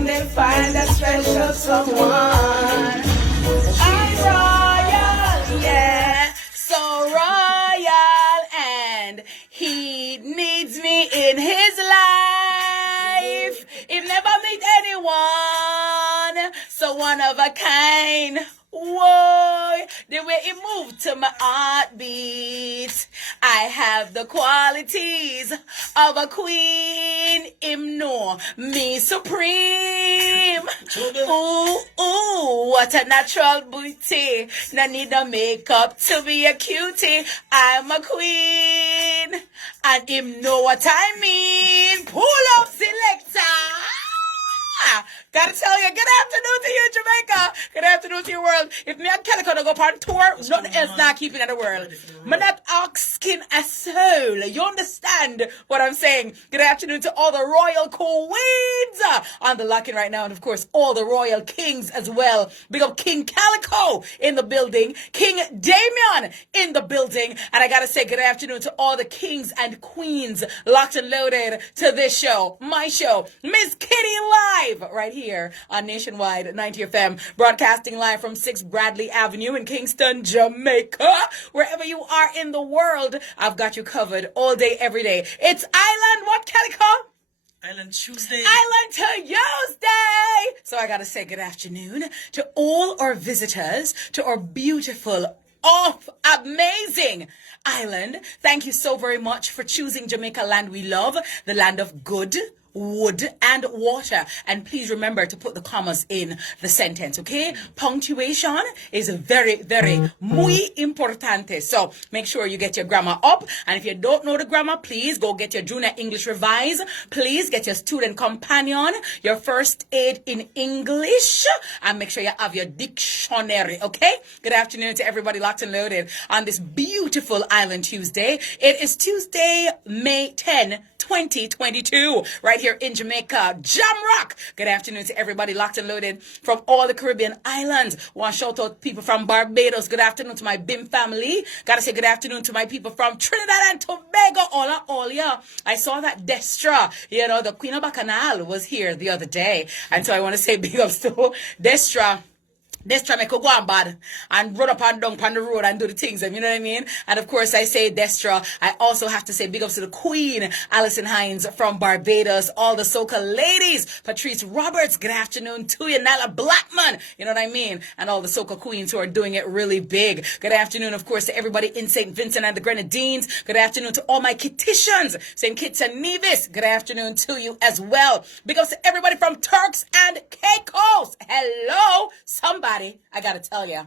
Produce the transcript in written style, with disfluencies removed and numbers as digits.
when they find a special someone. I'm royal, yeah, so royal, and he needs me in his life. He never meet anyone so one of a kind. Whoa, the way it moved to my heartbeat. I have the qualities of a queen. Him know me supreme. Ooh, ooh, what a natural beauty. No need no makeup to be a cutie. I'm a queen, and him know what I mean. Pull up, selector. Gotta tell you, good afternoon to you, Jamaica. Good afternoon to your world. If me and Kelly could go on tour, nothing else not keeping in the world. I'm not asking a soul. You understand what I'm saying? Good afternoon to all the royal queens on the locking right now. And of course, all the royal kings as well. Big up King Calico in the building. King Damien in the building. And I gotta say good afternoon to all the kings and queens locked and loaded to this show. My show, Miss Kitty Live, right here on Nationwide 90 FM, broadcasting live from 6 Bradley Avenue in Kingston, Jamaica. Wherever you are in the world, I've got you covered all day, every day. It's Island, what, Calico? Island Tuesday. Island Tuesday. So I gotta say good afternoon to all our visitors, to our beautiful, amazing island. Thank you so very much for choosing Jamaica land we love, the land of good, wood and water. And please remember to put the commas in the sentence, okay? Punctuation is very, very muy importante. So make sure you get your grammar up. And if you don't know the grammar, please go get your Junior English Revise. Please get your student companion, your first aid in English, and make sure you have your dictionary, okay? Good afternoon to everybody locked and loaded on this beautiful Island Tuesday. It is Tuesday, May 10, 2022, right here in Jamaica, Jamrock. Good afternoon to everybody locked and loaded from all the Caribbean islands. Want to shout out people from Barbados. Good afternoon to my BIM family. Gotta say good afternoon to my people from Trinidad and Tobago. All ya. I saw that Destra, the Queen of Bacchanal was here the other day. And so I want to say big ups to Destra. Destra make go on bad and run up and down on the road and do the things, you know what I mean? And of course I say Destra. I also have to say big ups to the Queen, Alison Hines from Barbados, all the soca ladies, Patrice Roberts, good afternoon to you, Nala Blackman, you know what I mean? And all the soca queens who are doing it really big. Good afternoon, of course, to everybody in St. Vincent and the Grenadines. Good afternoon to all my Kittitians, St. Kitts and Nevis. Good afternoon to you as well. Big ups to everybody from Turks and Caicos. Hello, somebody. I gotta tell ya,